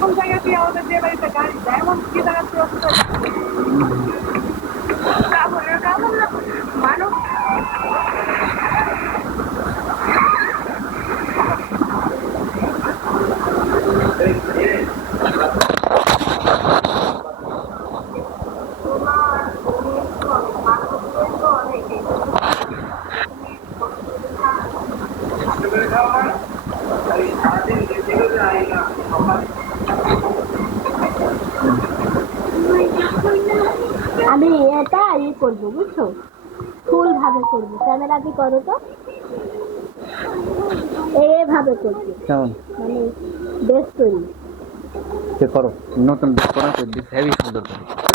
কোন জায়গা দিয়ে আমাদের যে বাড়িতে গাড়ি যায় এমন কি জায়গা মানুষ আমি এটা করবো বুঝছো, ফুল ভাবে করবো। ক্যামেরা কি করো তো এভাবে করবো, কেমন মানে বেশ করি করো, নতুন বেশ করা হেভি সুন্দর করে।